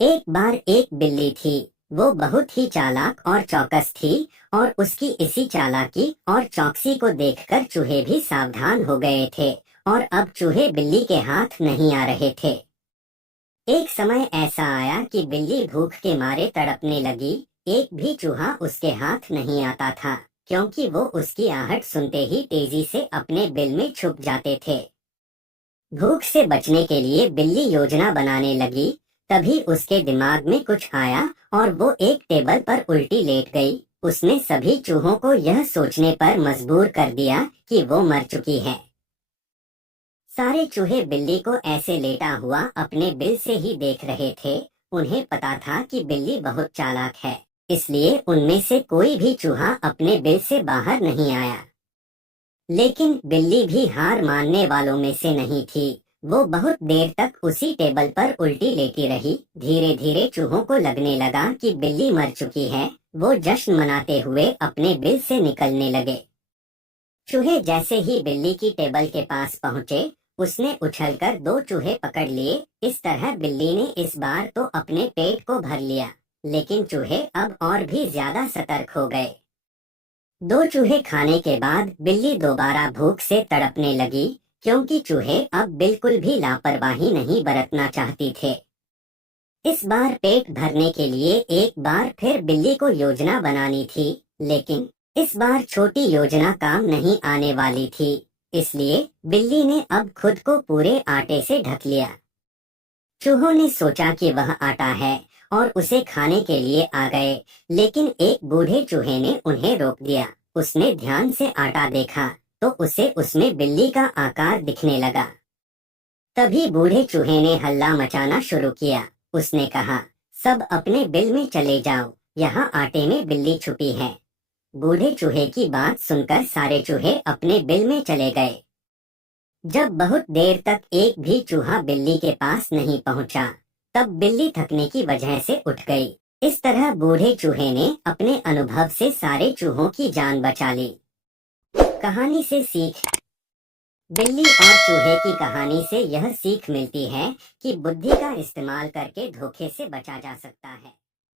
एक बार एक बिल्ली थी। वो बहुत ही चालाक और चौकस थी और उसकी इसी चालाकी और चौकसी को देखकर चूहे भी सावधान हो गए थे और अब चूहे बिल्ली के हाथ नहीं आ रहे थे। एक समय ऐसा आया कि बिल्ली भूख के मारे तड़पने लगी। एक भी चूहा उसके हाथ नहीं आता था क्योंकि वो उसकी आहट सुनते ही तेजी से अपने बिल में छुप जाते थे। भूख से बचने के लिए बिल्ली योजना बनाने लगी। तभी उसके दिमाग में कुछ आया और वो एक टेबल पर उल्टी लेट गई। उसने सभी चूहों को यह सोचने पर मजबूर कर दिया कि वो मर चुकी है। सारे चूहे बिल्ली को ऐसे लेटा हुआ अपने बिल से ही देख रहे थे। उन्हें पता था कि बिल्ली बहुत चालाक है, इसलिए उनमें से कोई भी चूहा अपने बिल से बाहर नहीं आया। लेकिन बिल्ली भी हार मानने वालों में से नहीं थी। वो बहुत देर तक उसी टेबल पर उल्टी लेटी रही। धीरे धीरे चूहों को लगने लगा कि बिल्ली मर चुकी है। वो जश्न मनाते हुए अपने बिल से निकलने लगे। चूहे जैसे ही बिल्ली की टेबल के पास पहुंचे, उसने उछलकर दो चूहे पकड़ लिए। इस तरह बिल्ली ने इस बार तो अपने पेट को भर लिया, लेकिन चूहे अब और भी ज्यादा सतर्क हो गए। दो चूहे खाने के बाद बिल्ली दोबारा भूख से तड़पने लगी क्योंकि चूहे अब बिल्कुल भी लापरवाही नहीं बरतना चाहती थे। इस बार पेट भरने के लिए एक बार फिर बिल्ली को योजना बनानी थी, लेकिन इस बार छोटी योजना काम नहीं आने वाली थी। इसलिए बिल्ली ने अब खुद को पूरे आटे से ढक लिया। चूहों ने सोचा कि वह आटा है और उसे खाने के लिए आ गए, लेकिन एक बूढ़े चूहे ने उन्हें रोक दिया। उसने ध्यान से आटा देखा तो उसे उसमें बिल्ली का आकार दिखने लगा। तभी बूढ़े चूहे ने हल्ला मचाना शुरू किया। उसने कहा, सब अपने बिल में चले जाओ, यहाँ आटे में बिल्ली छुपी है। बूढ़े चूहे की बात सुनकर सारे चूहे अपने बिल में चले गए। जब बहुत देर तक एक भी चूहा बिल्ली के पास नहीं पहुंचा, तब बिल्ली थकने की वजह से उठ गई। इस तरह बूढ़े चूहे ने अपने अनुभव से सारे चूहों की जान बचा ली। कहानी से सीख। बिल्ली और चूहे की कहानी से यह सीख मिलती है कि बुद्धि का इस्तेमाल करके धोखे से बचा जा सकता है।